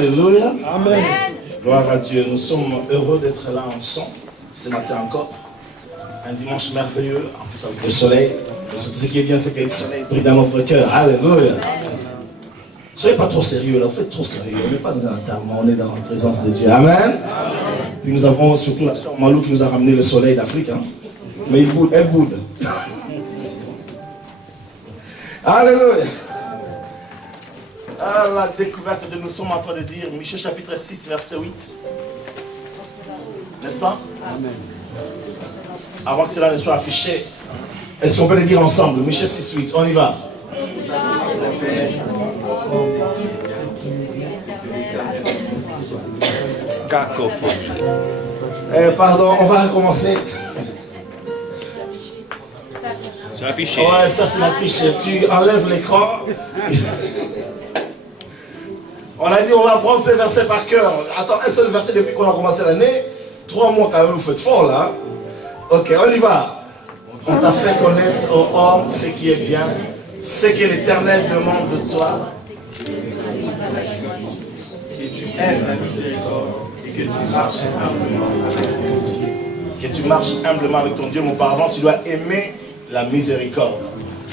Alléluia. Amen. Gloire à Dieu. Nous sommes heureux d'être là ensemble ce matin encore. Un dimanche merveilleux, en plus avec le soleil. Et surtout ce qui est bien, c'est que le soleil brille dans notre cœur. Alléluia. Soyez pas trop sérieux là, vous faites trop sérieux. On n'est pas dans un enterrement, on est dans la présence de Dieu. Amen. Puis nous avons surtout la sœur Malou qui nous a ramené le soleil d'Afrique. Hein. Mais elle boude. Alléluia. À la découverte de nous sommes en train de dire Michée chapitre 6 verset 8. N'est-ce pas? Amen. Avant que cela ne soit affiché, est-ce qu'on peut le dire ensemble? Michée 6, 8, on y va. Cacophonie. Pardon, on va recommencer. C'est affiché. Ouais, ça c'est la triche. Tu enlèves l'écran. On a dit on va prendre ces versets par cœur. Attends, un seul verset depuis qu'on a commencé l'année. 3 mois quand même, vous faites fort là. Ok, on y va. On t'a fait connaître aux hommes ce qui est bien, ce que l'Éternel demande de toi. Que tu aimes la miséricorde et que tu marches humblement avec ton Dieu. Que tu marches humblement avec ton Dieu. Mais auparavant, tu dois aimer la miséricorde.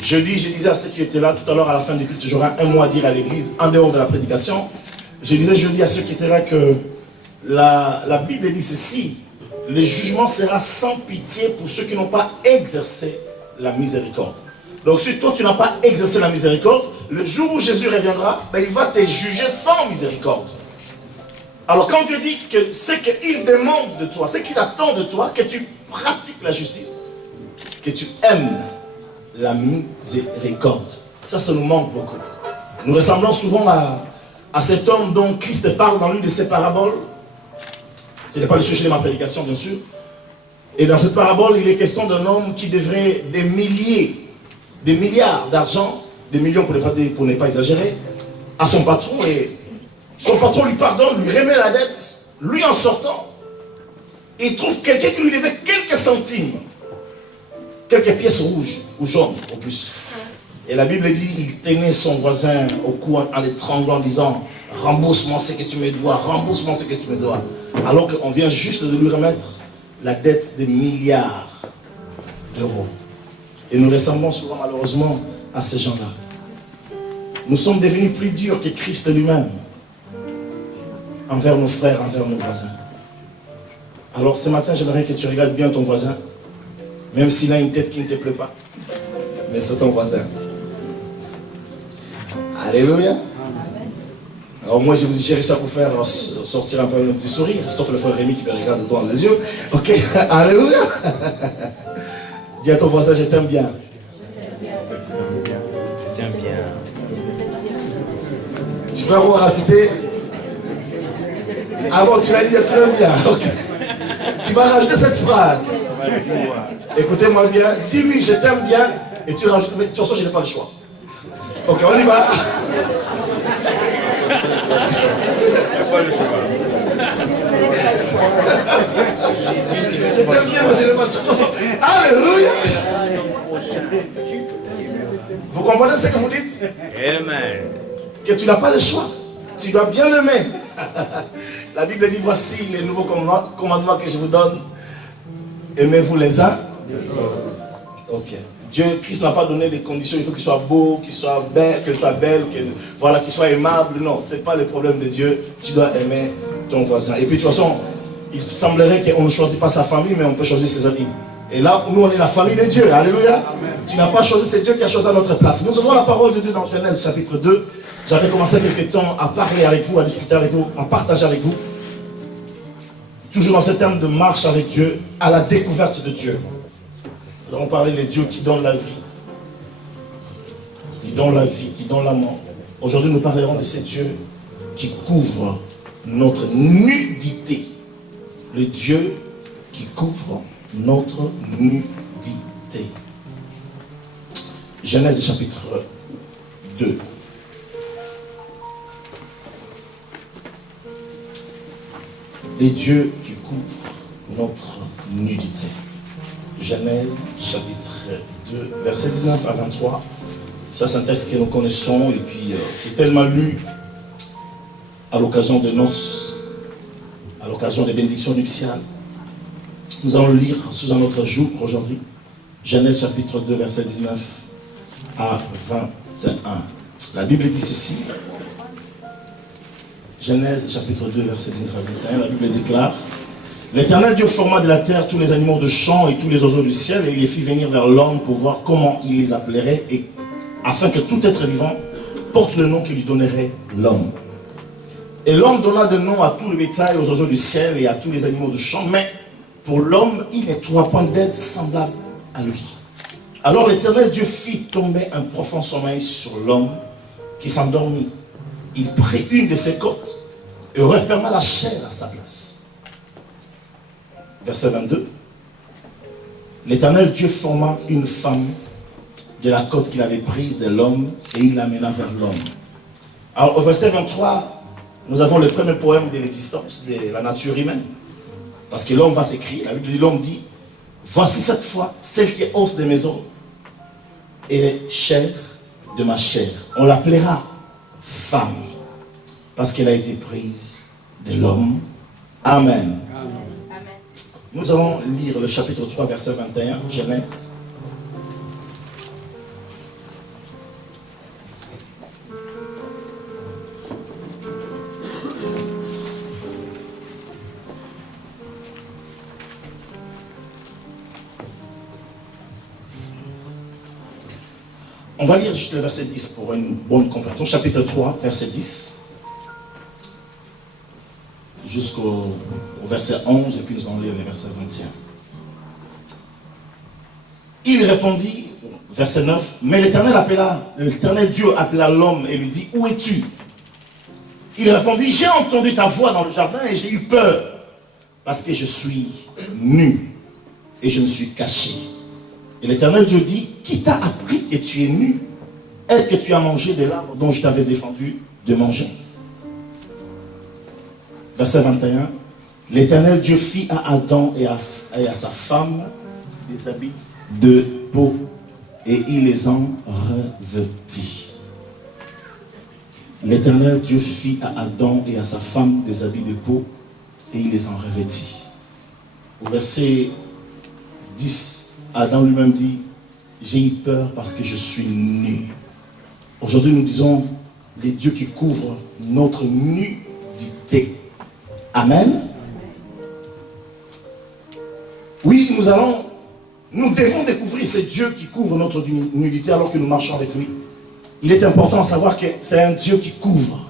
Je disais à ceux qui étaient là tout à l'heure à la fin du culte, j'aurai un mot à dire à l'église en dehors de la prédication. Je dis à ceux qui étaient là que la Bible dit ceci: le jugement sera sans pitié pour ceux qui n'ont pas exercé la miséricorde. Donc si toi tu n'as pas exercé la miséricorde, le jour où Jésus reviendra, ben, il va te juger sans miséricorde. Alors quand Dieu dit que ce qu'il demande de toi, ce qu'il attend de toi, que tu pratiques la justice, que tu aimes la miséricorde. Ça nous manque beaucoup. Nous ressemblons souvent à cet homme dont Christ parle dans l'une de ses paraboles. Ce n'est pas le sujet de ma prédication, bien sûr. Et dans cette parabole, il est question d'un homme qui devrait des milliards d'argent, des millions pour ne pas exagérer, à son patron. Et son patron lui pardonne, lui remet la dette. Lui, en sortant, il trouve quelqu'un qui lui devait quelques centimes. Quelques pièces rouges ou jaunes au plus. Et la Bible dit, il tenait son voisin au cou en l'étranglant en disant: rembourse-moi ce que tu me dois, rembourse-moi ce que tu me dois. Alors qu'on vient juste de lui remettre la dette de milliards d'euros. Et nous ressemblons souvent malheureusement à ces gens-là. Nous sommes devenus plus durs que Christ lui-même envers nos frères, envers nos voisins. Alors ce matin, j'aimerais que tu regardes bien ton voisin. Même s'il a une tête qui ne te plaît pas. Mais c'est ton voisin. Alléluia. Alors moi j'ai réussi à vous faire sortir un peu un petit sourire. Sauf le frère Rémi qui me regarde dans les yeux. Ok. Alléluia. Dis à ton voisin, je t'aime bien. Je t'aime bien. Tu peux avoir rajouté. Ah bon, tu l'as dit, tu l'aimes bien. Ok. Tu vas rajouter cette phrase. Écoutez-moi bien, dis-lui je t'aime bien et tu rajoutes, mais de toute façon je n'ai pas le choix. Ok, on y va. Je t'aime bien mais je n'ai pas le choix. Alléluia. Vous comprenez ce que vous dites? Amen. Que tu n'as pas le choix. Tu dois bien l'aimer. La Bible dit voici les nouveaux commandements que je vous donne. Aimez-vous les uns. Ok. Christ n'a pas donné des conditions, il faut qu'il soit beau, qu'il soit belle, qu'il soit aimable. Non, ce n'est pas le problème de Dieu. Tu dois aimer ton voisin. Et puis de toute façon, il semblerait qu'on ne choisit pas sa famille, mais on peut choisir ses amis. Et là, nous, on est la famille de Dieu. Alléluia. Amen. Tu n'as pas choisi, c'est Dieu qui a choisi à notre place. Nous avons la parole de Dieu dans Genèse chapitre 2. J'avais commencé quelques temps à parler avec vous, à discuter avec vous, à partager avec vous. Toujours dans ce terme de marche avec Dieu, à la découverte de Dieu. Nous avons parlé de Dieu qui donne la vie. Qui donne la vie, qui donne la mort. Aujourd'hui, nous parlerons de ce Dieu qui couvre notre nudité. Le Dieu qui couvre notre nudité. Genèse chapitre 2. Les dieux qui couvrent notre nudité. Genèse chapitre 2, versets 19 à 23. Ça, c'est un texte que nous connaissons et puis qui est tellement lu à l'occasion de noces, à l'occasion des bénédictions nuptiales. Nous allons lire sous un autre jour aujourd'hui, Genèse chapitre 2, verset 19 à 21. La Bible dit ceci. Genèse chapitre 2, verset 19 à 21, la Bible déclare: L'Éternel Dieu forma de la terre tous les animaux de champ et tous les oiseaux du ciel, et il les fit venir vers l'homme pour voir comment il les appellerait, et afin que tout être vivant porte le nom qu'il lui donnerait l'homme. Et l'homme donna de nom à tout le bétail, aux oiseaux du ciel et à tous les animaux de champ, mais pour l'homme, il n'est trois points d'aide semblables à lui. Alors l'Éternel Dieu fit tomber un profond sommeil sur l'homme qui s'endormit. Il prit une de ses côtes et referma la chair à sa place. Verset 22. L'Éternel Dieu forma une femme de la côte qu'il avait prise de l'homme et il l'amena vers l'homme. Alors au verset 23, nous avons le premier poème de l'existence de la nature humaine. Parce que l'homme va s'écrire. La Bible dit, l'homme dit: voici cette fois celle qui est os de mes os et chair de ma chair. On l'appellera femme parce qu'elle a été prise de l'homme. Amen. Nous allons lire le chapitre 3, verset 21, Genèse. On va lire juste le verset 10 pour une bonne compréhension. Chapitre 3, verset 10. Jusqu'au verset 11, et puis nous allons lire le verset 21. Il répondit, verset 9, mais l'Éternel Dieu appela l'homme et lui dit: où es-tu? Il répondit: j'ai entendu ta voix dans le jardin et j'ai eu peur, parce que je suis nu et je me suis caché. Et l'Éternel Dieu dit: qui t'a appris que tu es nu? Est-ce que tu as mangé de l'arbre dont je t'avais défendu de manger? Verset 21. L'Éternel Dieu fit à Adam et à sa femme des habits de peau et il les en revêtit. L'Éternel Dieu fit à Adam et à sa femme des habits de peau et il les en revêtit. Au verset 10, Adam lui-même dit: j'ai eu peur parce que je suis nu. Aujourd'hui nous disons les dieux qui couvrent notre nudité. Amen. Oui, nous devons découvrir ce Dieu qui couvre notre nudité alors que nous marchons avec lui. Il est important de savoir que c'est un Dieu qui couvre.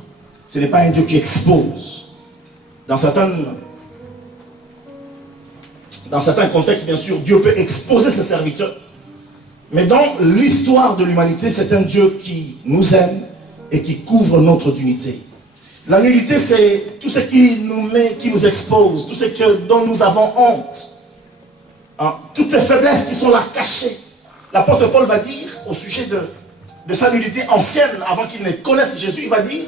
Ce n'est pas un Dieu qui expose. Dans certains contextes, bien sûr, Dieu peut exposer ses serviteurs. Mais dans l'histoire de l'humanité, c'est un Dieu qui nous aime et qui couvre notre dignité. La nudité, c'est tout ce qui nous expose, tout ce dont nous avons honte. Hein? Toutes ces faiblesses qui sont là cachées. L'apôtre Paul va dire au sujet de sa nudité ancienne, avant qu'il ne connaisse Jésus, il va dire: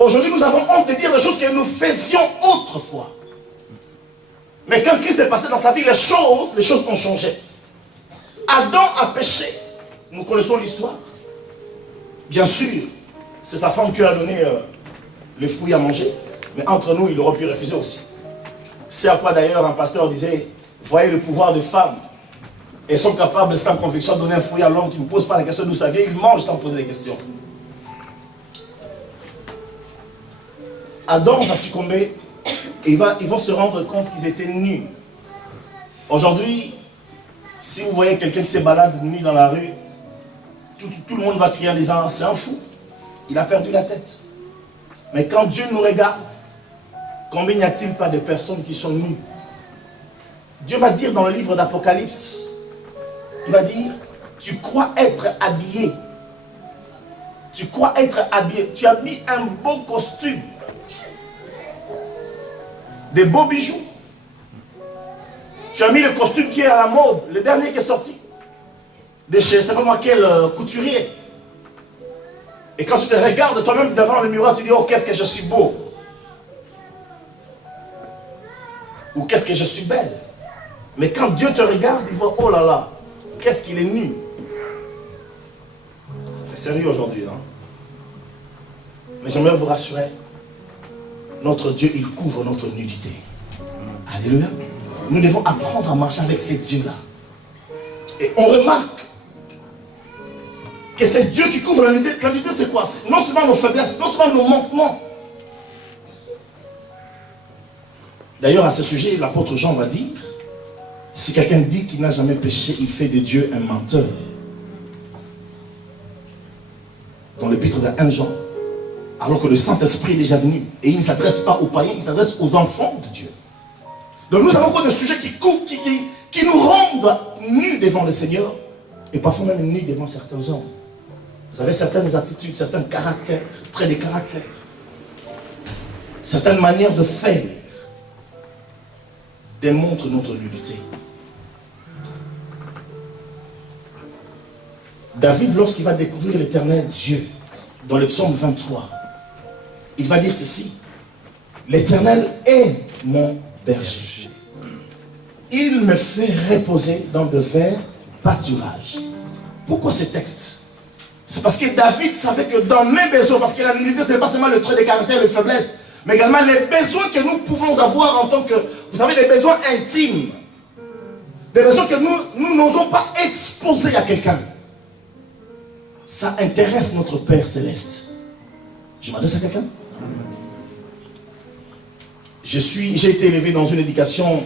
aujourd'hui nous avons honte de dire des choses que nous faisions autrefois. Mais quand Christ est passé dans sa vie, les choses ont changé. Adam a péché. Nous connaissons l'histoire. Bien sûr, c'est sa femme qui lui a donné les fruits à manger. Mais entre nous, il aurait pu refuser aussi. C'est à quoi d'ailleurs un pasteur disait: voyez le pouvoir des femmes. Elles sont capables sans conviction de donner un fruit à l'homme qui ne pose pas la question d'où ça vient. Il mange sans poser des questions. Adam va succomber et ils vont se rendre compte qu'ils étaient nus. Aujourd'hui, si vous voyez quelqu'un qui se balade nu dans la rue, tout le monde va crier en disant: c'est un fou, il a perdu la tête. Mais quand Dieu nous regarde, combien n'y a-t-il pas de personnes qui sont nues? Dieu va dire dans le livre d'Apocalypse, il va dire: tu crois être habillé. Tu crois être habillé. Tu as mis un beau costume, des beaux bijoux. Tu as mis le costume qui est à la mode, le dernier qui est sorti. De chez, je ne sais pas moi quel couturier. Et quand tu te regardes toi-même devant le miroir, tu dis: oh, qu'est-ce que je suis beau. Ou qu'est-ce que je suis belle. Mais quand Dieu te regarde, il voit: oh là là, qu'est-ce qu'il est nu. Ça fait sérieux aujourd'hui, non? Mais j'aimerais vous rassurer, notre Dieu, il couvre notre nudité. Alléluia. Nous devons apprendre à marcher avec ces dieux-là. Et on remarque que c'est Dieu qui couvre la nudité. La nudité, c'est quoi? C'est non seulement nos faiblesses, non seulement nos manquements. D'ailleurs, à ce sujet, l'apôtre Jean va dire, si quelqu'un dit qu'il n'a jamais péché, il fait de Dieu un menteur. Dans l'épître de 1 Jean, alors que le Saint-Esprit est déjà venu, et il ne s'adresse pas aux païens, il s'adresse aux enfants de Dieu. Donc nous avons encore des sujets qui nous rendent nus devant le Seigneur, et parfois même nus devant certains hommes. Vous avez certaines attitudes, certains caractères, traits de caractère, certaines manières de faire démontrent notre nudité. David, lorsqu'il va découvrir l'éternel Dieu, dans le psaume 23, il va dire ceci: l'Éternel est mon berger. Il me fait reposer dans de verts pâturages. Pourquoi ce texte? C'est parce que David savait que dans mes besoins, parce que la nudité, ce n'est pas seulement le trait de caractère, de faiblesse, mais également les besoins que nous pouvons avoir en tant que, vous savez, des besoins intimes. Des besoins que nous n'osons pas exposer à quelqu'un. Ça intéresse notre Père Céleste. Je m'adresse à quelqu'un? J'ai été élevé dans une éducation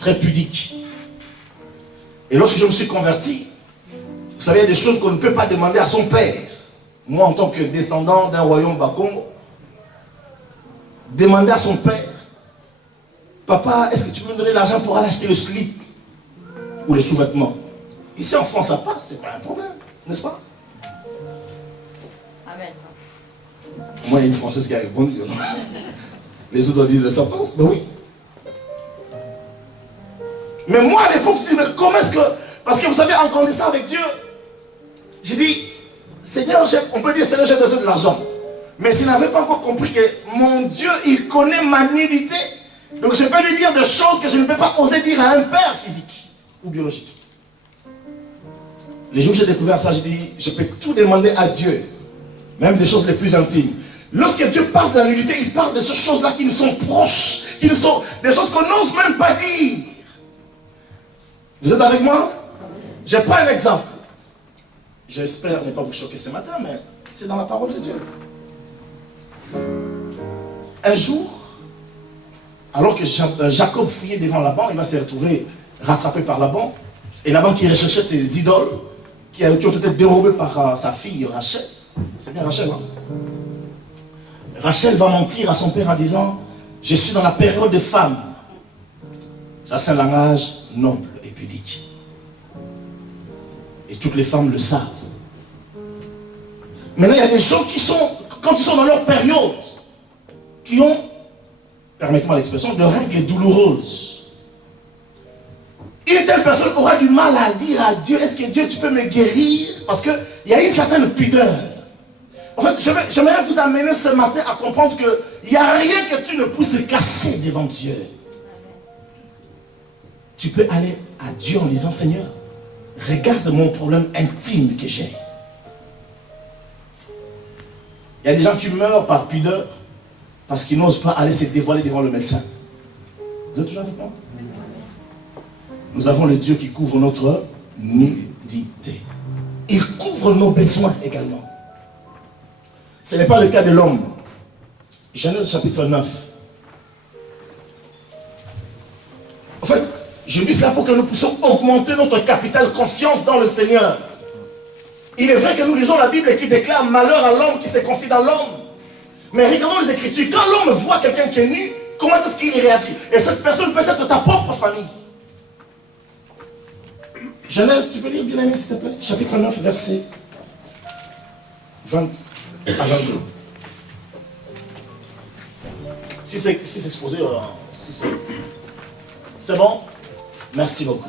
très pudique. Et lorsque je me suis converti, vous savez, il y a des choses qu'on ne peut pas demander à son père. Moi, en tant que descendant d'un royaume Bakongo, demander à son père: papa, est-ce que tu peux me donner l'argent pour aller acheter le slip ou le sous-vêtement? Ici en France, ça passe, c'est pas un problème, n'est-ce pas? Amen. Moi, il y a une Française qui a répondu. Les autres disent ça passe, ben oui. Mais moi, à l'époque, je dis, mais comment est-ce que... Parce que vous savez, en grandissant avec Dieu, j'ai dit, Seigneur, on peut dire, Seigneur, j'ai besoin de l'argent. Mais je n'avais pas encore compris que mon Dieu, il connaît ma nudité. Donc je peux lui dire des choses que je ne peux pas oser dire à un père physique ou biologique. Les jours où j'ai découvert ça, j'ai dit, je peux tout demander à Dieu. Même des choses les plus intimes. Lorsque Dieu parle de la nudité, il parle de ces choses-là qui nous sont proches, qui nous sont des choses qu'on n'ose même pas dire. Vous êtes avec moi? Je prends un exemple. J'espère ne pas vous choquer ce matin, mais c'est dans la parole de Dieu. Un jour, alors que Jacob fouillait devant Laban, il va se retrouver rattrapé par Laban. Et Laban qui recherchait ses idoles, qui ont été dérobées par sa fille Rachel. C'est bien Rachel, hein? Rachel va mentir à son père en disant: je suis dans la période de femme. Ça, c'est un langage noble et pudique. Et toutes les femmes le savent. Maintenant, il y a des gens qui sont, quand ils sont dans leur période, qui ont, permettez-moi l'expression, de règles douloureuses. Une telle personne aura du mal à dire à Dieu: est-ce que Dieu, tu peux me guérir? Parce qu'il y a une certaine pudeur. En fait, j'aimerais vous amener ce matin à comprendre qu'il n'y a rien que tu ne puisses cacher devant Dieu. Tu peux aller à Dieu en disant: Seigneur, regarde mon problème intime que j'ai. Il y a des gens qui meurent par pudeur parce qu'ils n'osent pas aller se dévoiler devant le médecin. Vous êtes toujours avec moi? Nous avons le Dieu qui couvre notre nudité. Il couvre nos besoins également. Ce n'est pas le cas de l'homme. Genèse chapitre 9. En fait, je dis ça pour que nous puissions augmenter notre capital confiance dans le Seigneur. Il est vrai que nous lisons la Bible qui déclare malheur à l'homme qui se confie dans l'homme. Mais regardons les Écritures. Quand l'homme voit quelqu'un qui est nu, comment est-ce qu'il réagit? Et cette personne peut être ta propre famille. Genèse, tu peux lire bien aimé s'il te plaît? Chapitre 9, verset 20 à 22. Si c'est exposé, c'est bon? Merci beaucoup.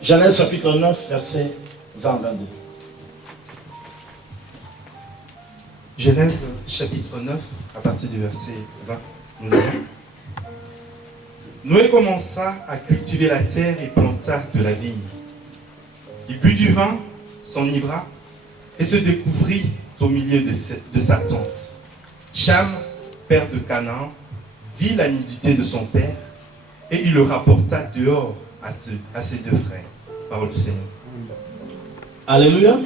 Genèse chapitre 9, verset 20-22. Genèse chapitre 9, à partir du verset 20, nous lisons. Noé commença à cultiver la terre et planta de la vigne. Il but du vin, s'enivra et se découvrit au milieu de sa tente. Cham, père de Canaan, vit la nudité de son père et il le rapporta dehors à ses deux frères. Parole du Seigneur. Alléluia.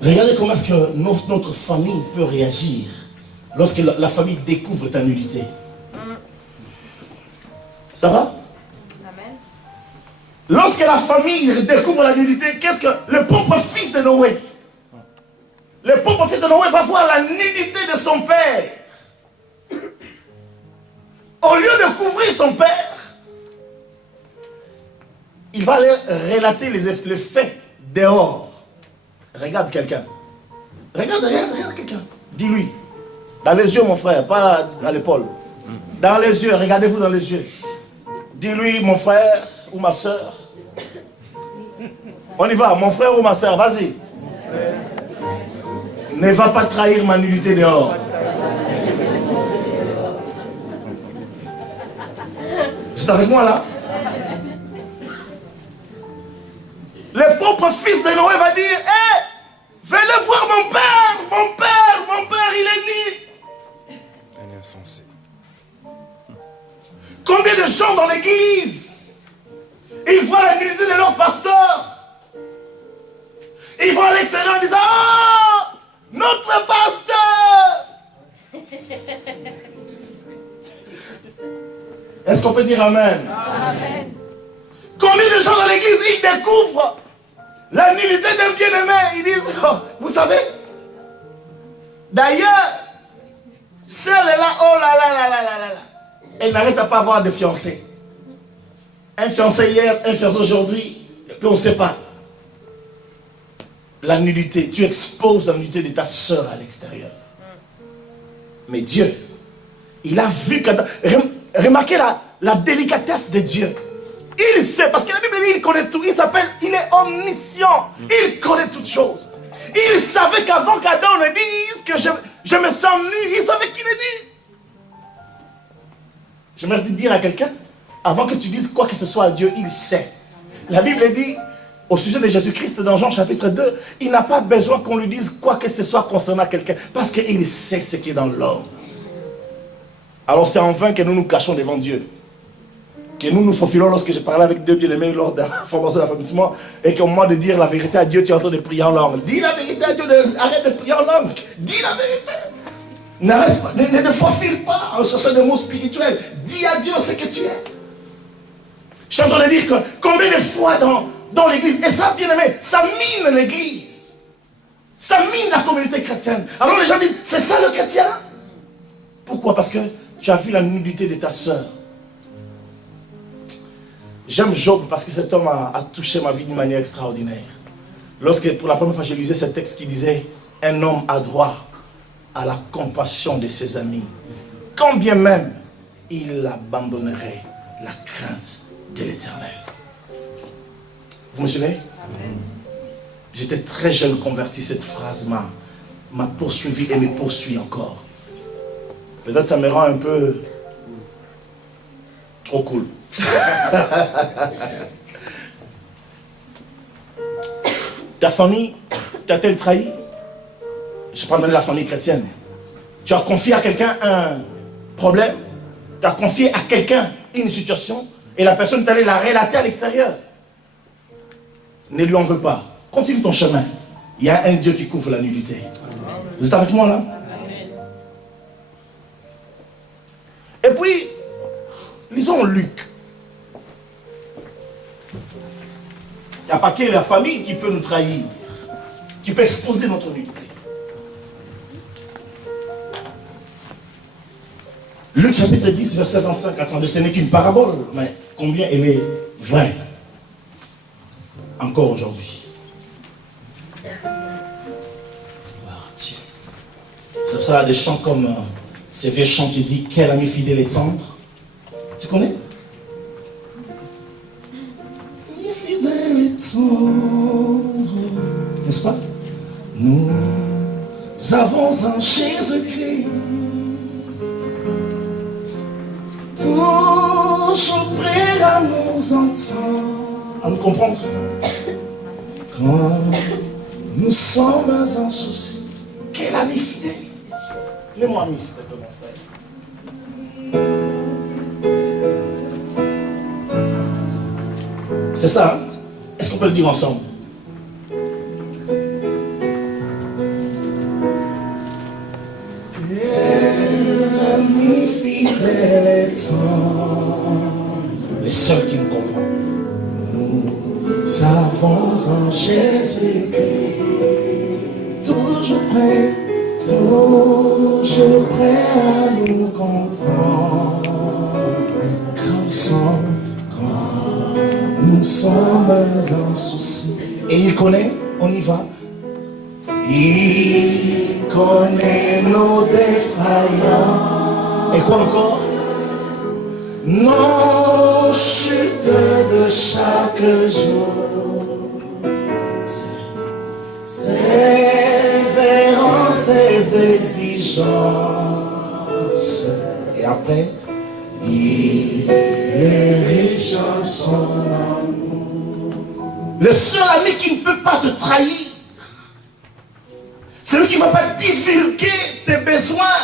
Regardez comment est-ce que notre famille peut réagir lorsque la famille découvre ta nudité. Ça va? Amen. Lorsque la famille découvre la nudité, qu'est-ce que le propre fils de Noé, le propre fils de Noé va voir la nudité de son père. Au lieu de couvrir son père, il va aller relater les faits dehors. Regarde quelqu'un. Regarde quelqu'un. Dis-lui. Dans les yeux, mon frère, pas à l'épaule. Dans les yeux, regardez-vous dans les yeux. Dis-lui, mon frère ou ma soeur. On y va, mon frère ou ma soeur, vas-y. Ne va pas trahir ma nudité dehors. Vous êtes avec moi là? Le propre fils de Noé va dire, hé, venez voir mon père, il est nu. Un insensé. Combien de gens dans l'église, ils voient la nudité de leur pasteur, ils vont à l'extérieur en disant, oh, notre pasteur. Est-ce qu'on peut dire Amen? Amen. Combien de gens dans l'église, ils découvrent la nudité d'un bien-aimé, ils disent, oh, vous savez, d'ailleurs, celle est là, oh là là là là là là là. Elle n'arrête pas avoir de fiancé. Un fiancé hier, un fiancé aujourd'hui, et puis on ne sait pas. La nudité, tu exposes la nudité de ta soeur à l'extérieur. Mais Dieu, il a vu que... Remarquez la délicatesse de Dieu. Il sait, parce que la Bible dit, il connaît tout. Il est omniscient. Il connaît toutes choses. Il savait qu'avant qu'Adam ne dise que je me sens nu, il savait qu'il est nu. J'aimerais dire à quelqu'un, avant que tu dises quoi que ce soit à Dieu, il sait. La Bible dit, au sujet de Jésus-Christ, dans Jean chapitre 2, il n'a pas besoin qu'on lui dise quoi que ce soit concernant quelqu'un, parce qu'il sait ce qui est dans l'homme. Alors c'est en vain que nous nous cachons devant Dieu. Que nous nous faufilons lorsque je parlais avec deux bien-aimés lors de la formation de l'affirmation, et qu'au moment de dire la vérité à Dieu, tu es en train de prier en langue. Dis la vérité à Dieu, arrête de prier en langue. Dis la vérité. N'arrête pas, ne faufile pas en cherchant des mots spirituels. Dis à Dieu ce que tu es. Je suis en train de dire que combien de fois dans l'église, et ça, bien aimé, ça mine l'église. Ça mine la communauté chrétienne. Alors les gens disent, c'est ça le chrétien? Pourquoi? Parce que tu as vu la nudité de ta soeur. J'aime Job parce que cet homme a touché ma vie d'une manière extraordinaire. Lorsque pour la première fois je lisais ce texte qui disait, un homme a droit à la compassion de ses amis, quand bien même il abandonnerait la crainte de l'Éternel. Vous me suivez? J'étais très jeune converti, cette phrase m'a poursuivi et me poursuit encore. Peut-être ça me rend un peu trop cool. Ta famille t'a-t-elle trahi? Je parle de la famille chrétienne. Tu as confié à quelqu'un un problème, tu as confié à quelqu'un une situation, et la personne t'allait la relater à l'extérieur. Ne lui en veux pas. Continue ton chemin. Il y a un Dieu qui couvre la nudité. Vous êtes avec moi là? Et puis, lisons Luc. Il n'y a pas que la famille qui peut nous trahir, qui peut exposer notre nudité. Luc chapitre 10, verset 25 à 32, ce n'est qu'une parabole, mais combien elle est vraie encore aujourd'hui. Dieu. C'est pour ça des chants comme ces vieux chants qui disent quel ami fidèle et tendre. Tu connais? Fidèle et tendre, n'est-ce pas? Nous avons un Jésus-Christ, toujours prêt à nous entendre, à nous comprendre. Quand nous sommes en souci, quel ami fidèle et tendre. Mets-moi mis, s'il te plaît, mon frère. C'est ça, hein? Est-ce qu'on peut le dire ensemble? L'ami fidèle est les seuls qui nous comprennent. Nous avons en Jésus-Christ, toujours prêt à nous comprendre, quand nous sommes en souci. Et il connaît, on y va. Il connaît nos défaillances. Et quoi encore? Nos chutes de chaque jour. Sévérant ses exigences. Et après, il est riche en son amour. Le seul ami qui ne peut pas te trahir, c'est lui qui ne va pas divulguer tes besoins.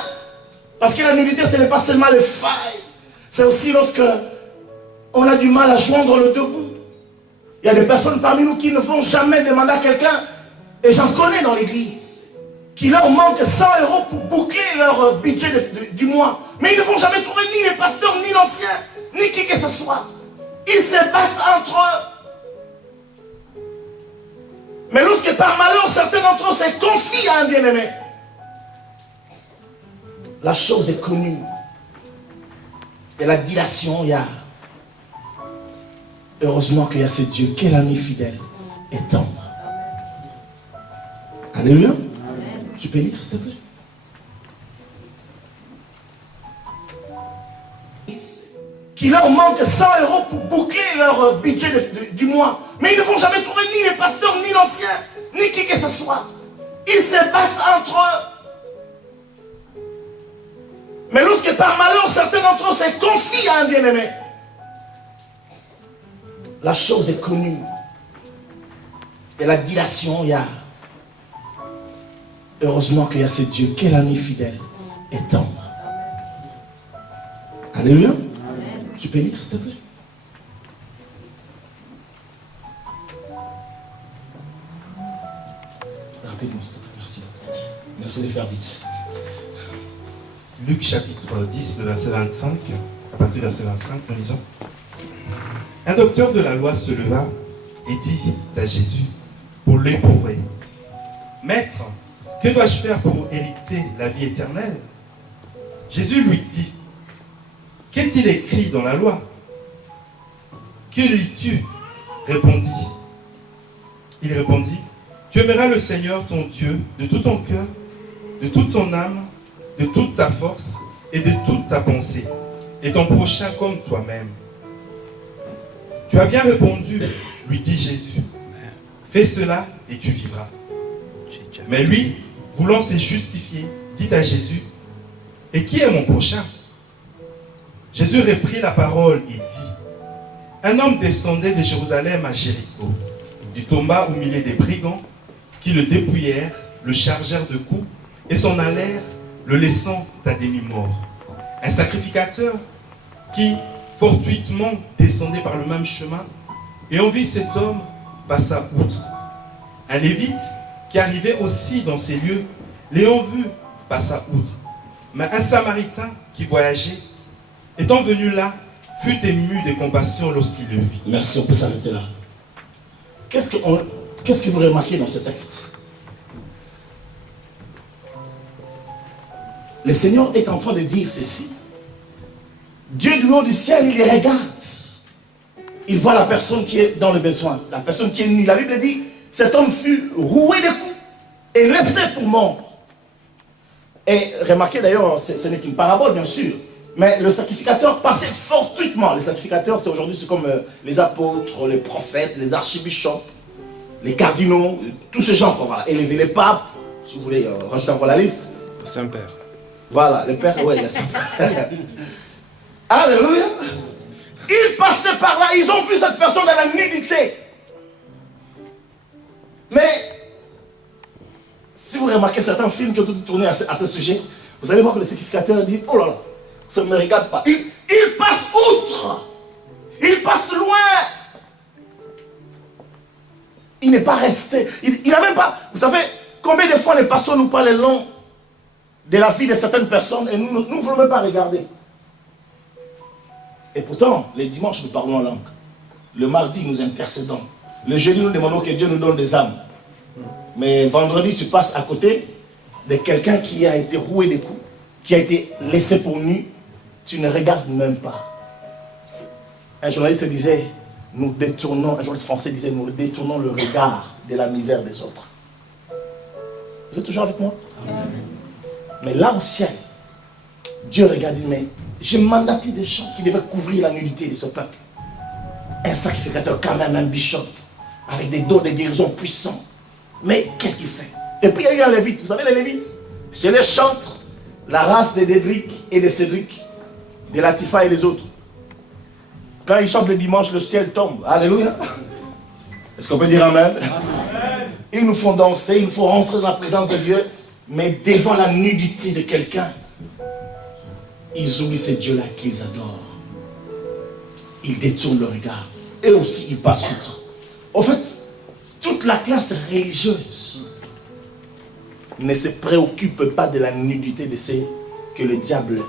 Parce que la nudité, ce n'est pas seulement les failles. C'est aussi lorsque on a du mal à joindre le debout. Il y a des personnes parmi nous qui ne vont jamais demander à quelqu'un, et j'en connais dans l'église, qui leur manque 100 € pour boucler leur budget du mois. Mais ils ne vont jamais trouver ni les pasteurs, ni l'ancien, ni qui que ce soit. Ils se battent entre eux. Mais lorsque par malheur, certains d'entre eux se confient à un bien-aimé, la chose est connue. Il y a la dilation, il y a... Heureusement qu'il y a ce Dieu, quel ami fidèle et tendre. Alléluia. Amen. Tu peux lire, s'il te plaît. Qui leur manque 100 € pour boucler leur budget du mois. Mais ils ne vont jamais trouver ni les pasteurs, ni l'ancien, ni qui que ce soit. Ils se battent entre eux. Mais lorsque par malheur, certains d'entre eux se confient à un bien-aimé, la chose est connue. Il y a la dilation, il y a... Heureusement qu'il y a ce Dieu, quel ami fidèle et tendre. Alléluia. Amen. Tu peux lire, s'il te plaît. Rapidement, s'il te plaît. Merci. Merci de faire vite. Luc chapitre 10, le verset 25, à partir du verset 25, nous lisons. Un docteur de la loi se leva et dit à Jésus, pour l'éprouver, Maître, que dois-je faire pour hériter la vie éternelle? Jésus lui dit, qu'est-il écrit dans la loi? Que lis-tu? Il répondit, tu aimeras le Seigneur ton Dieu de tout ton cœur, de toute ton âme, de toute ta force et de toute ta pensée, et ton prochain comme toi-même. Tu as bien répondu, lui dit Jésus. Fais cela et tu vivras. Mais lui, voulant se justifier, dit à Jésus, et qui est mon prochain? Jésus reprit la parole et dit, un homme descendait de Jérusalem à Jéricho. Il tomba au milieu des brigands qui le dépouillèrent, le chargèrent de coups et s'en allèrent, le laissant à demi-mort. Un sacrificateur qui, fortuitement, descendait par le même chemin, et en vit cet homme, passa outre. Un lévite qui arrivait aussi dans ces lieux, l'ayant vu, passa outre. Mais un samaritain qui voyageait, étant venu là, fut ému de compassion lorsqu'il le vit. Merci, on peut s'arrêter là. Qu'est-ce que vous remarquez dans ce texte? Le Seigneur est en train de dire ceci. Dieu du haut du ciel, il les regarde. Il voit la personne qui est dans le besoin, la personne qui est nue. La Bible dit, cet homme fut roué de coups et laissé pour mort. Et remarquez d'ailleurs, ce n'est qu'une parabole bien sûr, mais le sacrificateur passait fortuitement. Les sacrificateurs, c'est aujourd'hui, c'est comme les apôtres, les prophètes, les archibishops, les cardinaux, tous ces gens, voilà, élever les papes, si vous voulez rajouter encore la liste. Saint-Père. Voilà, le Père, oui, le Saint-Père. Alléluia. Ils passaient par là, ils ont vu cette personne dans la nudité. Mais, si vous remarquez certains films qui ont tourné à ce sujet, Vous allez voir que le sacrificateur dit, oh là là, ça ne me regarde pas. Il passe outre. Il passe loin. Il n'est pas resté. Il n'a même pas... Vous savez, combien de fois ne passons-nous pas les longs de la vie de certaines personnes et nous ne voulons même pas regarder. Et pourtant, les dimanches, nous parlons en langue. Le mardi, nous intercédons. Le jeudi, nous demandons que Dieu nous donne des âmes. Mais vendredi, tu passes à côté de quelqu'un qui a été roué des coups, qui a été laissé pour nu. Tu ne regardes même pas. Un journaliste disait, un journaliste français disait, nous détournons le regard de la misère des autres. Vous êtes toujours avec moi? Mais là au ciel, Dieu regarde et dit, mais j'ai mandaté des gens qui devaient couvrir la nudité de ce peuple. Un sacrificateur quand même, un bishop, avec des dons de guérison puissants. Mais qu'est-ce qu'il fait? Et puis il y a eu un lévite, vous savez les lévites? Chez les chantres, la race des Dédric et des Cédric, des Latifa et les autres. Quand ils chantent le dimanche, le ciel tombe. Alléluia. Est-ce qu'on peut dire amen? Amen. Ils nous font danser, ils nous font rentrer dans la présence de Dieu. Mais devant la nudité de quelqu'un, ils oublient ce Dieu-là qu'ils adorent. Ils détournent le regard. Et aussi, ils passent outre. En fait, toute la classe religieuse ne se préoccupe pas de la nudité de ceux que le diable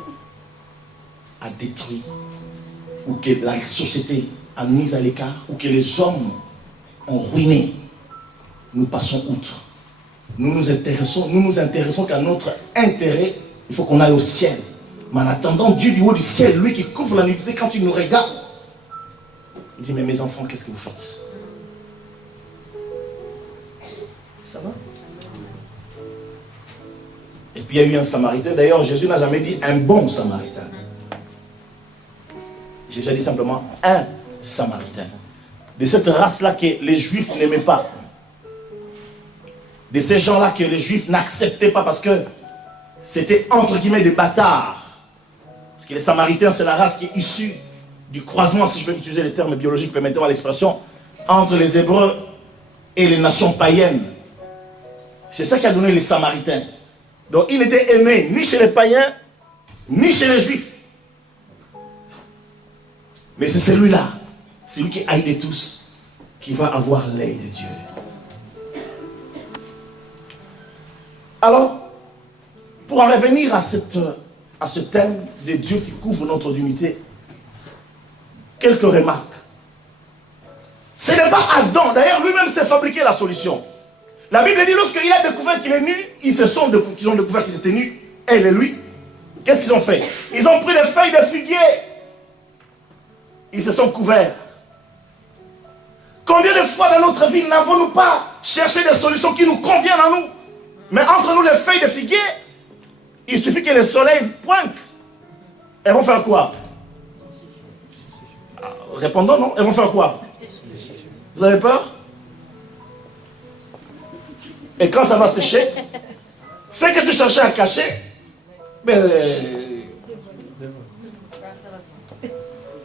a détruit, ou que la société a mis à l'écart, ou que les hommes ont ruiné. Nous passons outre. Nous nous intéressons qu'à notre intérêt, il faut qu'on aille au ciel. Mais en attendant, Dieu du haut du ciel, lui qui couvre la nudité, quand il nous regarde, il dit, mais mes enfants, qu'est-ce que vous faites? Ça va? Et puis il y a eu un Samaritain. D'ailleurs, Jésus n'a jamais dit un bon Samaritain. Jésus a dit simplement un Samaritain. De cette race-là que les Juifs n'aimaient pas. De ces gens-là que les Juifs n'acceptaient pas parce que c'était entre guillemets des bâtards. Parce que les Samaritains, c'est la race qui est issue du croisement, si je peux utiliser les termes biologiques, permettez-moi l'expression, entre les Hébreux et les nations païennes. C'est ça qui a donné les Samaritains. Donc ils n'étaient aimés ni chez les païens, ni chez les Juifs. Mais c'est celui-là, celui qui haït de tous, qui va avoir l'œil de Dieu. Alors, pour en revenir à ce thème de Dieu qui couvre notre dignité, quelques remarques. Ce n'est pas Adam, d'ailleurs lui-même s'est fabriqué la solution. La Bible dit lorsqu'il a découvert qu'il est nu, ils ont découvert qu'ils étaient nus, elle et lui. Qu'est-ce qu'ils ont fait? Ils ont pris des feuilles de figuier. Ils se sont couverts. Combien de fois dans notre vie n'avons-nous pas cherché des solutions qui nous conviennent à nous? Mais entre nous, les feuilles de figuier, il suffit que le soleil pointe. Elles vont faire quoi? Répondons, non? Elles vont faire quoi? Vous avez peur? Et quand ça va sécher, ce que tu cherchais à cacher, ben,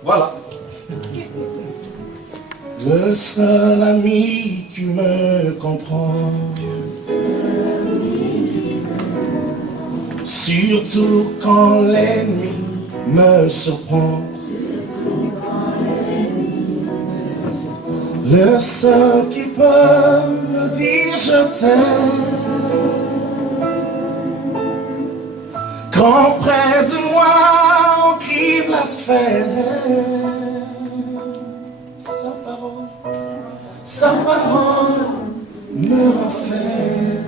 voilà. Le seul ami qui me comprend, surtout quand l'ennemi me surprend. Le seul qui peut me dire je t'aime, quand près de moi on crie blasphème. Sa parole me rend faible.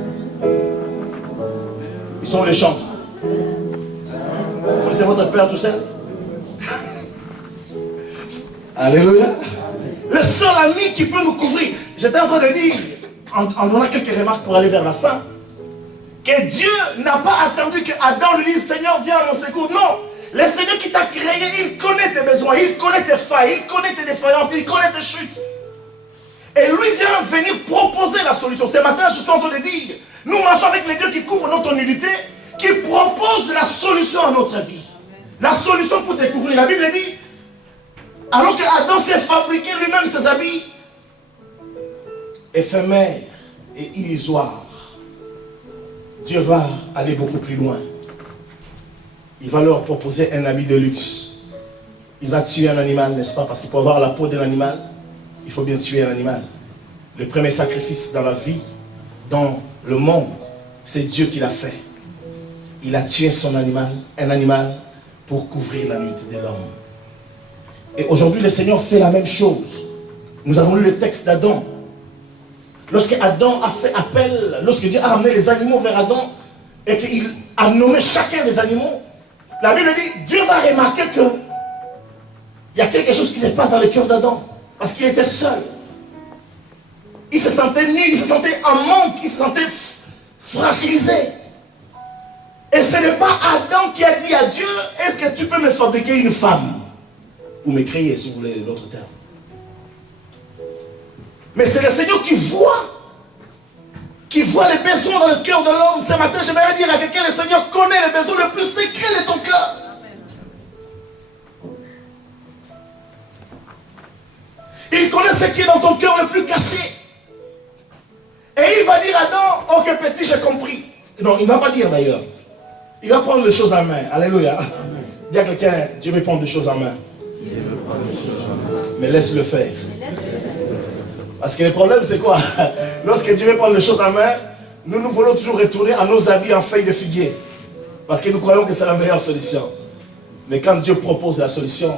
Ils sont les chantres. Vous laissez votre père tout seul. Alléluia. Le seul ami qui peut nous couvrir. J'étais en train de dire, en donnant quelques remarques pour aller vers la fin, que Dieu n'a pas attendu que Adam lui dise Seigneur, viens à mon secours. Non, le Seigneur qui t'a créé, il connaît tes besoins, il connaît tes failles, il connaît tes défaillances, il connaît tes chutes. Et lui vient venir proposer la solution. Ce matin, je suis en train de dire, nous marchons avec les dieux qui couvrent notre nudité, qui proposent la solution à notre vie. La solution pour découvrir. La Bible dit, alors que Adam s'est fabriqué lui-même ses habits éphémères et illusoires, Dieu va aller beaucoup plus loin. il va leur proposer un habit de luxe. Il va tuer un animal, n'est-ce pas? Parce qu'il faut avoir la peau de l'animal, il faut bien tuer un animal. Le premier sacrifice dans la vie, dans le monde, c'est Dieu qui l'a fait. Il a tué son animal, un animal, pour couvrir la nudité de l'homme. Et aujourd'hui, le Seigneur fait la même chose. Nous avons lu le texte d'Adam. Lorsque Adam a fait appel, lorsque Dieu a ramené les animaux vers Adam, et qu'il a nommé chacun des animaux, la Bible dit, Dieu va remarquer que il y a quelque chose qui se passe dans le cœur d'Adam, parce qu'il était seul. Il se sentait nul, il se sentait en manque, il se sentait fragilisé. Et ce n'est pas Adam qui a dit à Dieu, est-ce que tu peux me fabriquer une femme? Ou me créer, si vous voulez l'autre terme. Mais c'est le Seigneur qui voit les besoins dans le cœur de l'homme. Ce matin, j'aimerais dire à quelqu'un, le Seigneur connaît les besoins les plus secrets de ton cœur. Il connaît ce qui est dans ton cœur le plus caché. Et il va dire à Adam, ok petit, j'ai compris. Non, il ne va pas dire d'ailleurs. Il va prendre les choses en main. Alléluia. Dis à quelqu'un, Dieu veut prendre des choses en main. Mais laisse-le faire. Parce que le problème c'est quoi? Lorsque Dieu veut prendre les choses en main, nous voulons toujours retourner à nos habits en feuilles de figuier. Parce que nous croyons que c'est la meilleure solution. Mais quand Dieu propose la solution,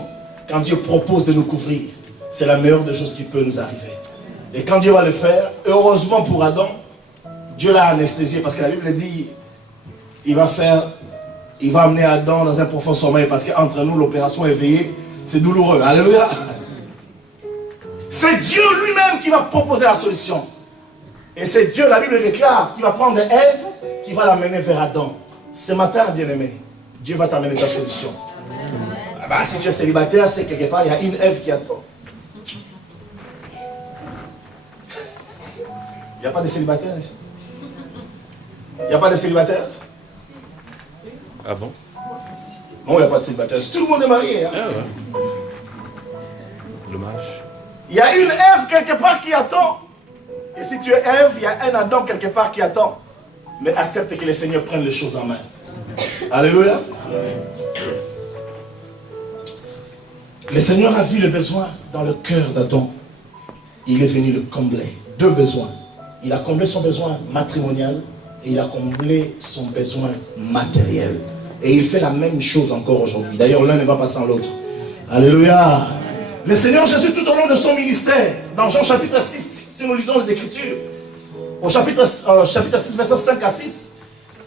quand Dieu propose de nous couvrir, c'est la meilleure des choses qui peut nous arriver. Et quand Dieu va le faire, heureusement pour Adam, Dieu l'a anesthésié. Parce que la Bible dit, il va amener Adam dans un profond sommeil. Parce qu'entre nous, l'opération éveillée, c'est douloureux. Alléluia. C'est Dieu lui-même qui va proposer la solution. Et c'est Dieu, la Bible déclare, qui va prendre Ève, qui va l'amener vers Adam. Ce matin, bien-aimé, Dieu va t'amener ta solution. Ah bah, si tu es célibataire, c'est quelque part, il y a une Ève qui attend. Il n'y a pas de célibataire ici. Il n'y a pas de célibataire. Ah bon? Non, il n'y a pas de célibataire. Tout le monde est marié. Hein? Ah ouais. Dommage. Il y a une Ève quelque part qui attend. Et si tu es Ève, il y a un Adam quelque part qui attend. Mais accepte que le Seigneur prenne les choses en main. Alléluia. Le Seigneur a vu le besoin dans le cœur d'Adam. Il est venu le combler. Deux besoins. Il a comblé son besoin matrimonial et il a comblé son besoin matériel. Et il fait la même chose encore aujourd'hui. D'ailleurs, l'un ne va pas sans l'autre. Alléluia. Le Seigneur Jésus, tout au long de son ministère, dans Jean chapitre 6, si nous lisons les Écritures, au chapitre 6, versets 5 à 6,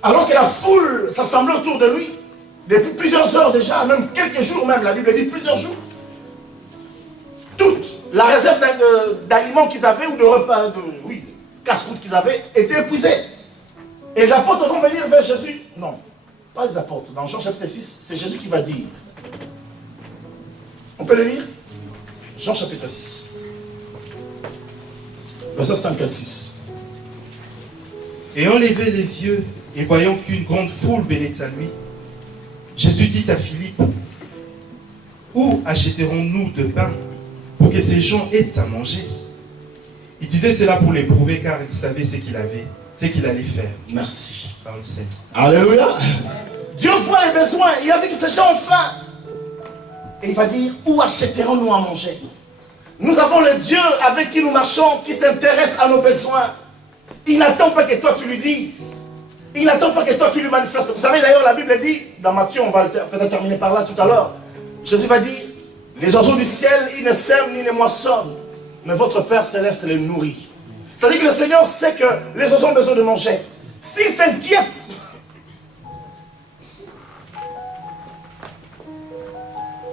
alors que la foule s'assemblait autour de lui, depuis plusieurs heures déjà, même quelques jours même, la Bible dit plusieurs jours, toute la réserve d'aliments qu'ils avaient, ou de repas, casse-croûte qu'ils avaient, était épuisée. Et les apôtres vont venir vers Jésus. Non, pas les apôtres. Dans Jean chapitre 6, c'est Jésus qui va dire. On peut le lire? Jean chapitre 6, verset 5 à 6. Ayant levé les yeux et voyant qu'une grande foule venait à lui, Jésus dit à Philippe, où achèterons-nous de pain pour que ces gens aient à manger? Il disait cela pour l'éprouver car il savait ce qu'il allait faire. Merci. Parle, Seigneur. Alléluia. Dieu voit les besoins. Il a vu que ces gens ont faim. Et il va dire, où achèterons-nous à manger? Nous avons le Dieu avec qui nous marchons, qui s'intéresse à nos besoins. Il n'attend pas que toi tu lui dises. Il n'attend pas que toi tu lui manifestes. Vous savez d'ailleurs, la Bible dit, dans Matthieu, on va peut-être terminer par là tout à l'heure, Jésus va dire, les oiseaux du ciel, ils ne sèment ni ne moissonnent, mais votre Père Céleste les nourrit. C'est-à-dire que le Seigneur sait que les oiseaux ont besoin de manger. S'il s'inquiète,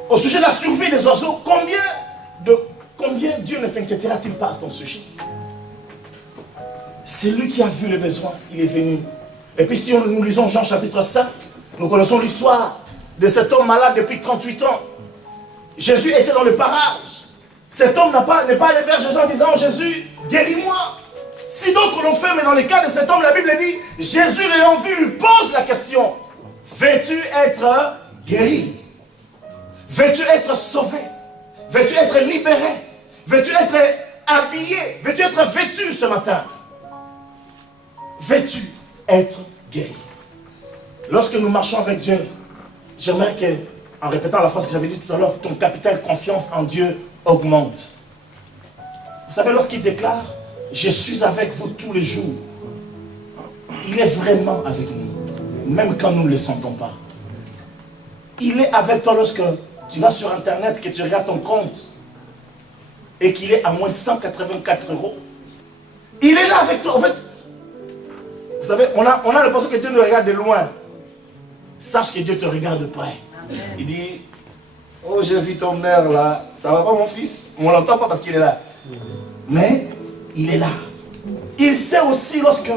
au sujet de la survie des oiseaux, combien Dieu ne s'inquiétera-t-il pas à ton sujet? C'est lui qui a vu les besoins, il est venu. Et puis si nous lisons Jean chapitre 5, nous connaissons l'histoire de cet homme malade depuis 38 ans. Jésus était dans le parage. Cet homme n'est pas allé vers Jésus en disant, Jésus, guéris-moi. Si d'autres l'ont fait, mais dans le cas de cet homme, la Bible dit, Jésus l'ayant vu lui pose la question, veux-tu être guéri? Veux-tu être sauvé? Veux-tu être libéré? Veux-tu être habillé? Veux-tu être vêtu ce matin? Veux-tu être guéri? Lorsque nous marchons avec Dieu, j'aimerais que, en répétant la phrase que j'avais dit tout à l'heure, ton capital confiance en Dieu augmente. Vous savez, lorsqu'il déclare, je suis avec vous tous les jours, il est vraiment avec nous, même quand nous ne le sentons pas. Il est avec toi lorsque tu vas sur Internet, que tu regardes ton compte, et qu'il est à moins 184 €. Il est là avec toi. En fait, vous savez, on a l'impression que Dieu nous regarde de loin. Sache que Dieu te regarde de près. Amen. Il dit, oh, j'ai vu ton nerf là. Ça va pas, mon fils? On ne l'entend pas parce qu'il est là. Mais il est là. Il sait aussi lorsque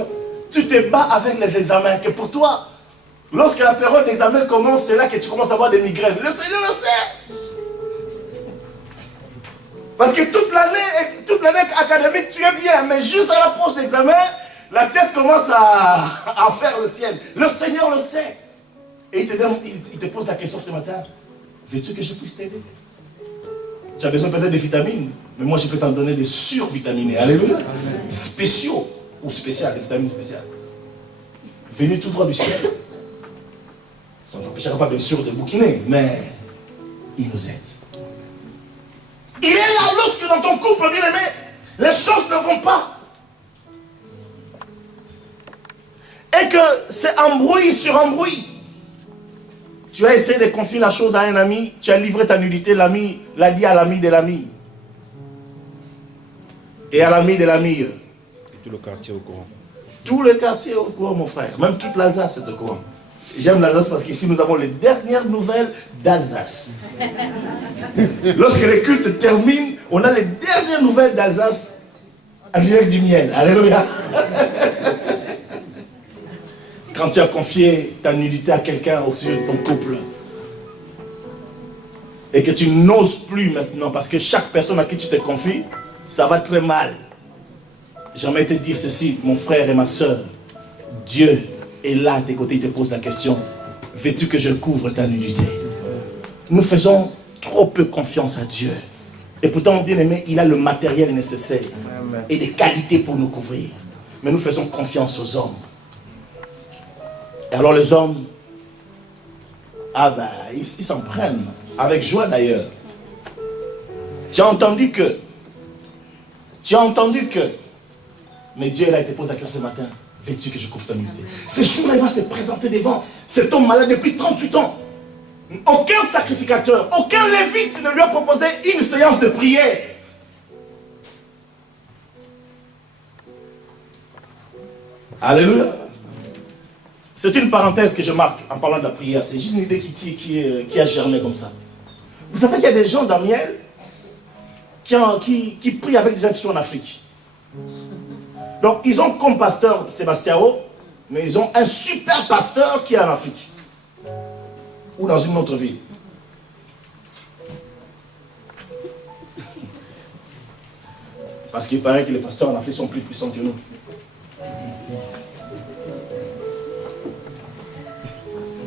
tu te bats avec les examens, que pour toi, lorsque la période d'examen commence, c'est là que tu commences à avoir des migraines. Le Seigneur le sait. Parce que toute l'année académique, tu es bien, mais juste à l'approche d'examen, la tête commence à faire le ciel. Le Seigneur le sait. Et il te pose la question ce matin, veux-tu que je puisse t'aider? Tu as besoin peut-être de vitamines, mais moi je peux t'en donner des survitaminés. Alléluia. Spéciaux ou spéciales, des vitamines spéciales. Venez tout droit du ciel. Ça ne t'empêchera pas bien sûr de bouquiner, mais il nous aide. Il est là lorsque dans ton couple, bien aimé, les choses ne vont pas. Et que c'est embrouille sur embrouille. Tu as essayé de confier la chose à un ami, tu as livré ta nudité, l'ami l'a dit à l'ami de l'ami. Et à l'ami de l'ami. Et tout le quartier au courant. Tout le quartier au courant, mon frère. Même toute l'Alsace est au courant. J'aime l'Alsace parce qu'ici nous avons les dernières nouvelles d'Alsace. Lorsque les cultes terminent, on a les dernières nouvelles d'Alsace en direct du miel. Alléluia. Quand tu as confié ta nudité à quelqu'un au sujet de ton couple et que tu n'oses plus maintenant parce que chaque personne à qui tu te confies, ça va très mal. J'aimerais te dire ceci, mon frère et ma soeur. Dieu est là à tes côtés, il te pose la question. Veux-tu que je couvre ta nudité? Nous faisons trop peu confiance à Dieu. Et pourtant, bien aimé, il a le matériel nécessaire et des qualités pour nous couvrir. Mais nous faisons confiance aux hommes. Et alors les hommes, ils s'en prennent, avec joie d'ailleurs. Tu as entendu que, mais Dieu là, il te pose la question ce matin, veux-tu que je couvre ta nudité? Ce jour-là, il va se présenter devant cet homme malade depuis 38 ans. Aucun sacrificateur, aucun lévite ne lui a proposé une séance de prière. Alléluia. C'est une parenthèse que je marque en parlant de la prière. C'est juste une idée qui a germé comme ça. Vous savez qu'il y a des gens dans Miel qui prient avec des gens qui sont en Afrique. Donc ils ont comme pasteur Sébastiao, mais ils ont un super pasteur qui est en Afrique. Ou dans une autre ville. Parce qu'il paraît que les pasteurs en Afrique sont plus puissants que nous.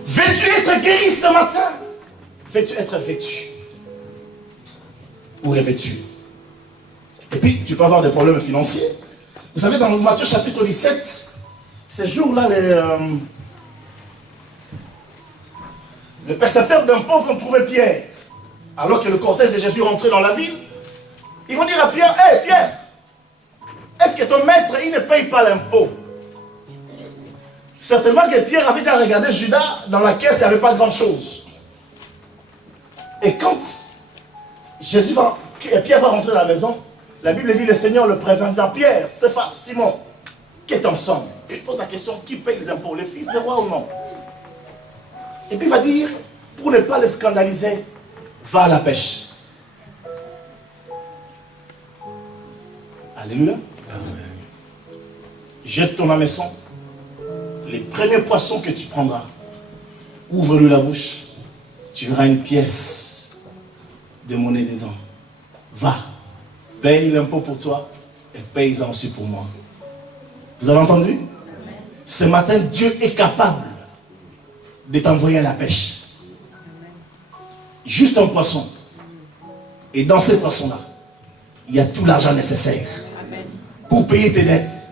Veux-tu être guéri ce matin? Veux-tu être vêtu? Ou revêtu? Et puis, tu peux avoir des problèmes financiers. Vous savez, dans Matthieu chapitre 17, ces jours-là, les percepteurs d'impôts vont trouver Pierre. Alors que le cortège de Jésus rentrait dans la ville, ils vont dire à Pierre, « Hé Pierre, est-ce que ton maître, il ne paye pas l'impôt ?» Certainement que Pierre avait déjà regardé Judas, dans la caisse, il n'y avait pas grand-chose. Et quand Pierre va rentrer dans la maison, la Bible dit, le Seigneur le prévient en disant, Pierre, Céphas, Simon, qu'est ensemble? Il pose la question, qui paye les impôts, les fils des rois ou non? Et puis il va dire, pour ne pas le scandaliser, va à la pêche. Alléluia. Amen. Jette ton hameçon. Les premiers poissons que tu prendras, ouvre-lui la bouche, tu verras une pièce de monnaie dedans. Va, paye l'impôt pour toi et paye-en aussi pour moi. Vous avez entendu? Ce matin, Dieu est capable de t'envoyer à la pêche. Juste un poisson. Et dans ce poisson-là, il y a tout l'argent nécessaire pour payer tes dettes.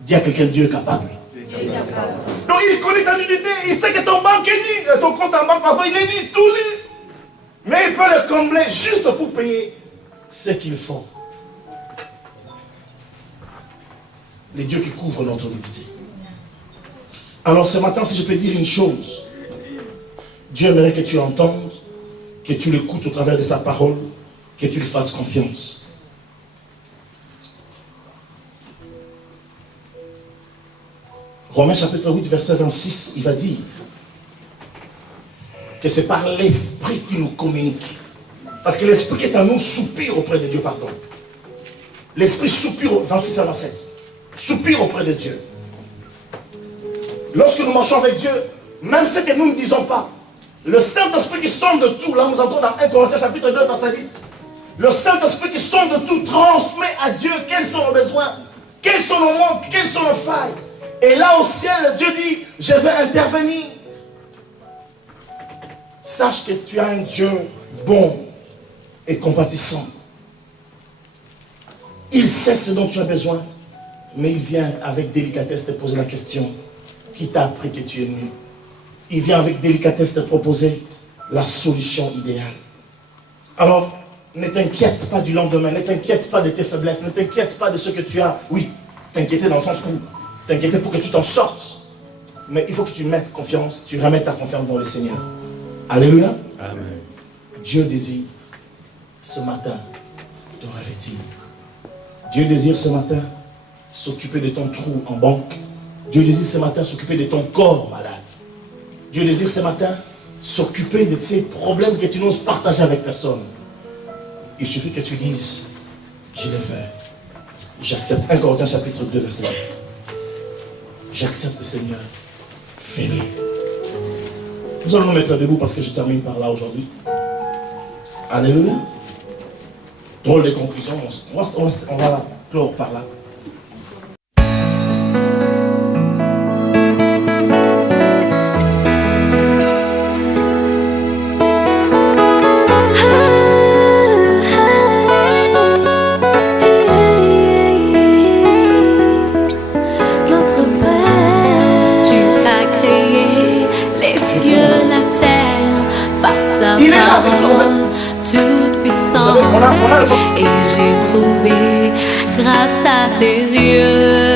Dis à quelqu'un, Dieu est capable. Donc il connaît ta nudité, il sait que ton banque est nu, ton compte en banque, pardon, il est nu, tout nu. Mais il peut le combler juste pour payer ce qu'il faut. Les dieux qui couvrent notre nudité. Alors ce matin, si je peux dire une chose, Dieu aimerait que tu entendes, que tu l'écoutes au travers de sa parole, que tu lui fasses confiance. Romains chapitre 8, verset 26, il va dire que c'est par l'Esprit qui nous communique. Parce que l'Esprit qui est en nous soupire auprès de Dieu, pardon. L'Esprit soupire, 26 à 27, soupire auprès de Dieu. Lorsque nous marchons avec Dieu, même ce que nous ne disons pas, le Saint-Esprit qui sonde de tout, là nous entrons dans 1 Corinthiens chapitre 2, verset 10, le Saint-Esprit qui sonde de tout transmet à Dieu quels sont nos besoins, quels sont nos manques, quelles sont nos failles. Et là au ciel, Dieu dit, je vais intervenir. Sache que tu as un Dieu bon et compatissant. Il sait ce dont tu as besoin, mais il vient avec délicatesse te poser la question, qui t'a appris que tu es nu? Il vient avec délicatesse te proposer la solution idéale. Alors, ne t'inquiète pas du lendemain, ne t'inquiète pas de tes faiblesses, ne t'inquiète pas de ce que tu as. Oui, t'inquiéter dans le sens où t'inquiéter pour que tu t'en sortes. Mais il faut que tu mettes confiance, tu remettes ta confiance dans le Seigneur. Alléluia. Amen. Dieu désire ce matin te revêtir. Dieu désire ce matin s'occuper de ton trou en banque. Dieu désire ce matin s'occuper de ton corps malade. Dieu désire ce matin s'occuper de ces problèmes que tu n'oses partager avec personne. Il suffit que tu dises, je le veux. J'accepte. 1 Corinthiens chapitre 2, verset 10. J'accepte le Seigneur. Fais-le. Nous allons nous mettre debout parce que je termine par là aujourd'hui. Alléluia. Drôle de conclusion. On va clore par là. Et j'ai trouvé grâce à tes yeux.